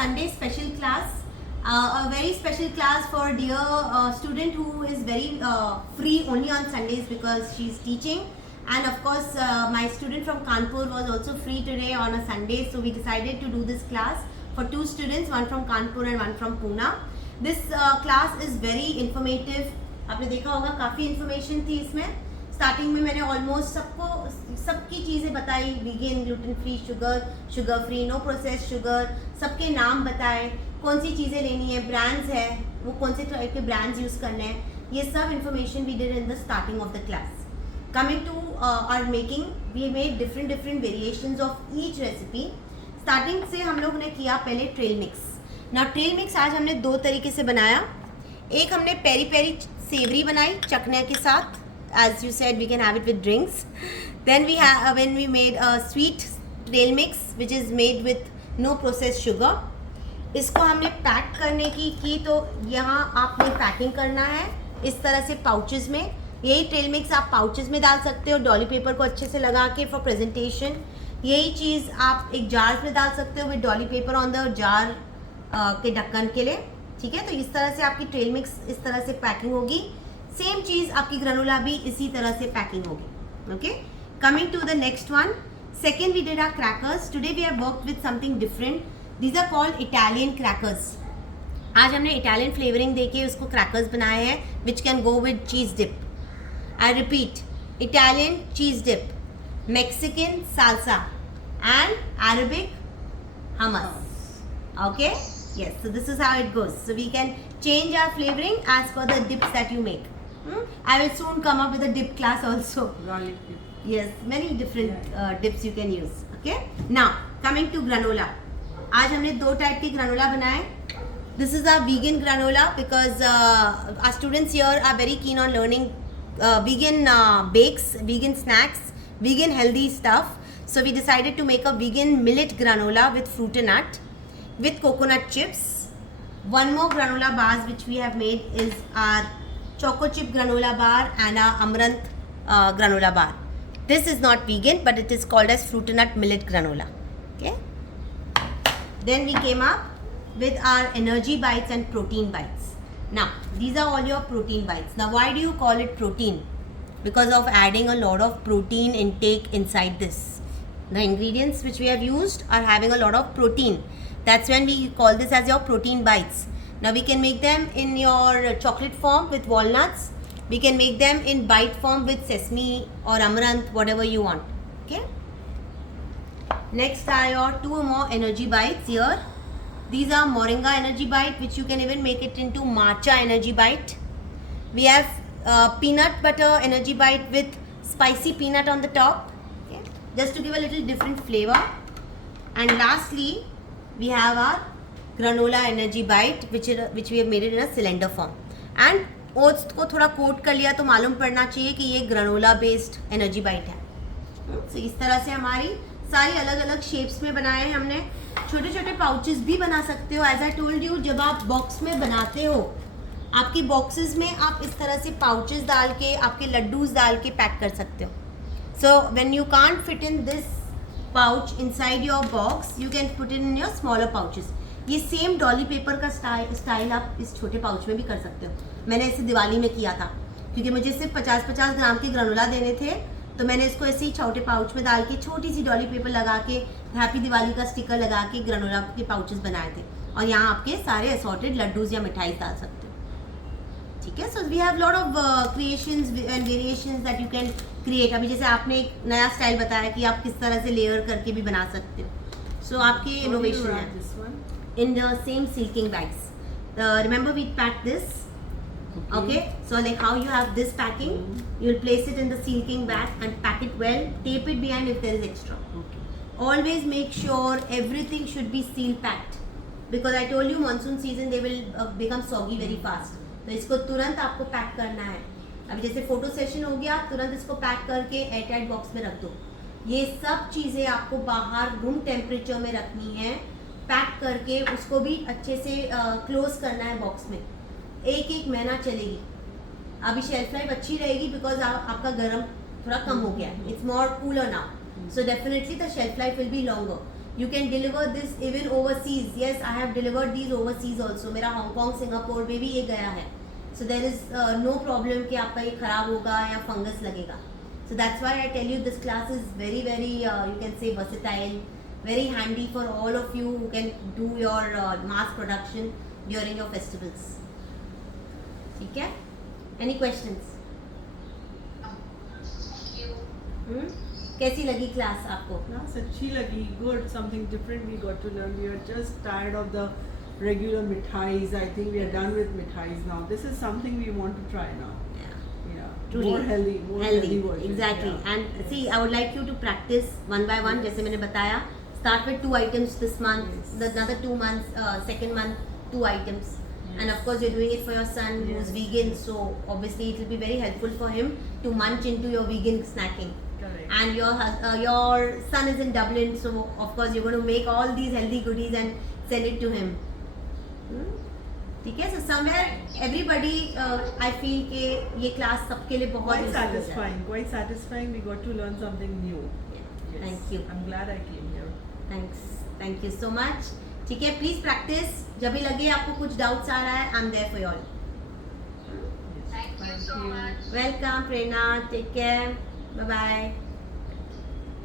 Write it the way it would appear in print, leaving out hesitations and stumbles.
Sunday special class, a very special class for dear student who is very free only on Sundays because she's teaching. And of course, my student from Kanpur was also free today on a Sunday, so we decided to do this class for two students, one from Kanpur and one from Pune. This class is very informative. आपने देखा होगा काफ़ी information थी इसमें. Starting में मैंने almost सबकी चीज़ें बताई, vegan, gluten free, sugar free, no process sugar, सबके नाम बताए, कौन सी चीज़ें लेनी है, ब्रांड्स है, वो कौन से टाइप के ब्रांड्स यूज़ करने हैं, ये सब information we did in the starting of the class. Coming to our making, we made different variations of each recipe. Starting से हम लोग ने किया पहले ट्रेल मिक्स. ना ट्रेल मिक्स आज हमने दो तरीके से बनाया. एक हमने पेरी पेरी सेवरी बनाई चखने के साथ, as you said we can have it with drinks. Then we made a sweet trail mix which is made with no processed sugar. इसको हमने पैक करने की तो यहाँ आपने पैकिंग करना है इस तरह से पाउचेस में. यही ट्रेल मिक्स आप पाउचेस में डाल सकते हो डॉली पेपर को अच्छे से लगा के फॉर प्रेजेंटेशन. यही चीज़ आप एक जार में डाल सकते हो with Dolly paper on the jar के ढक्कन के लिए. ठीक है, तो इस तरह से आपकी ट्रेल मिक्स इस तरह से पैकिंग होगी. सेम चीज़ आपकी ग्रानोला भी इसी तरह से पैकिंग होगी. Okay, coming to the next one. Second we did our crackers. Today we have worked with something different. These are called Italian crackers. आज हमने इटालियन फ्लेवरिंग देके उसको क्रैकर्स बनाए हैं which can go with cheese dip. I repeat, Italian cheese dip, Mexican salsa and Arabic hummus. Okay? Yes, so this is how it goes. So we can change our flavoring as per the dips that you make. I will soon come up with a dip class also. Garlic dip. Yes, many different dips you can use. Okay? Now, coming to granola. आज हमने दो type के granola बनाए. This is our vegan granola because our students here are very keen on learning vegan bakes, vegan snacks, vegan healthy stuff. So we decided to make a vegan millet granola with fruit and nut, with coconut chips. One more granola bars which we have made is our choco chip granola bar and our amaranth granola bar. This is not vegan but it is called as fruit and nut millet granola. Okay. Then we came up with our energy bites and protein bites. Now, these are all your protein bites. Now, why do you call it protein? Because of adding a lot of protein intake inside this. The ingredients which we have used are having a lot of protein. That's when we call this as your protein bites. Now, we can make them in your chocolate form with walnuts. We can make them in bite form with sesame or amaranth, whatever you want. Okay? Next are your two more energy bites here. These are moringa energy bite which you can even make it into matcha energy bite. We have peanut butter energy bite with spicy peanut on the top, okay, just to give a little different flavor. And lastly we have our granola energy bite which we have made it in a cylinder form. And oats को थोड़ा coat कर लिया तो मालूम पड़ना चाहिए कि ये granola based energy bite है. So इस तरह से हमारी सारी अलग अलग शेप्स में बनाए हैं हमने. छोटे छोटे पाउचेस भी बना सकते हो. एज आई टोल्ड यू, जब आप बॉक्स में बनाते हो आपकी बॉक्सेस में आप इस तरह से पाउचेस डाल के आपके लड्डूस डाल के पैक कर सकते हो. So when you can't fit in this pouch inside your box you can put in your smaller pouches. ये सेम डॉली पेपर का स्टाइल आप इस छोटे पाउच में भी कर सकते हो. मैंने इसे दिवाली में किया था क्योंकि मुझे सिर्फ 50-50 ग्राम के ग्रानोला देने थे, तो मैंने इसको ऐसे ही छोटे पाउच में डाल के छोटी सी डॉली पेपर लगा के हैप्पी दिवाली का स्टिकर लगा के ग्रानोला के पाउचेस बनाए थे. और यहाँ आपके सारे असॉर्टेड लड्डूज या मिठाई डाल सकते हो. ठीक है, so we have lot of creations and variations that you can create. अभी जैसे आपने एक नया स्टाइल बताया कि आप किस तरह से लेयर करके भी बना सकते हो. सो आपके इनोवेशन है in the same sealing bags. Remember we pack this. Okay, so like how you have this packing, you'll place it in the seal king bag and pack it well, tape it behind if there is extra. Okay. Always make sure everything should be seal packed because I told you monsoon season they will become soggy very fast. तो इसको तुरंत आपको pack करना है. अभी जैसे photo session हो गया, तुरंत इसको पैक करके एयरटाइट बॉक्स में रख दो. ये सब चीज़ें आपको बाहर रूम टेम्परेचर में रखनी है. पैक करके उसको भी अच्छे से क्लोज करना है बॉक्स में. एक एक महीना चलेगी. अभी शेल्फ लाइफ अच्छी रहेगी बिकॉज आपका गर्म थोड़ा कम हो गया. It's more cooler now, so definitely the shelf life will be longer. You can deliver this even overseas. Yes, I have delivered these overseas also. मेरा हांगकांग सिंगापुर में भी ये गया है. So there is no problem कि आपका ये खराब होगा या फंगस लगेगा. So that's why I tell you this class is very very you can say versatile, very handy for all of you who can do your mass production during your festivals. ठीक है? Any questions? कैसी लगी class आपको? Class अच्छी लगी, good, something different we got to learn. We are just tired of the regular mithais. I think we are done with mithais now. This is something we want to try now. Yeah. Truly. More healthy version. Exactly. Yeah. And see, I would like you to practice one by one. जैसे मैंने बताया, start with 2 items this month. Yes. Another 2 months, second month 2 items. Yes. And of course, you're doing it for your son who's Yes. vegan. So obviously, it will be very helpful for him to munch into your vegan snacking. Correct. And your son is in Dublin, so of course you're going to make all these healthy goodies and send it to him. ठीक है? So somewhere everybody, I feel कि ये class सबके लिए बहुत Quite useful है. satisfying. Quite satisfying. We got to learn something new. Yeah. Yes. Thank you. I'm glad I came here. Thanks. Thank you so much. ठीक है? Please practice. जब भी लगे आपको कुछ doubts आ रहा है, I'm there for you all. Yes. Thank you so much. Welcome, Prerna. Take care. Bye bye.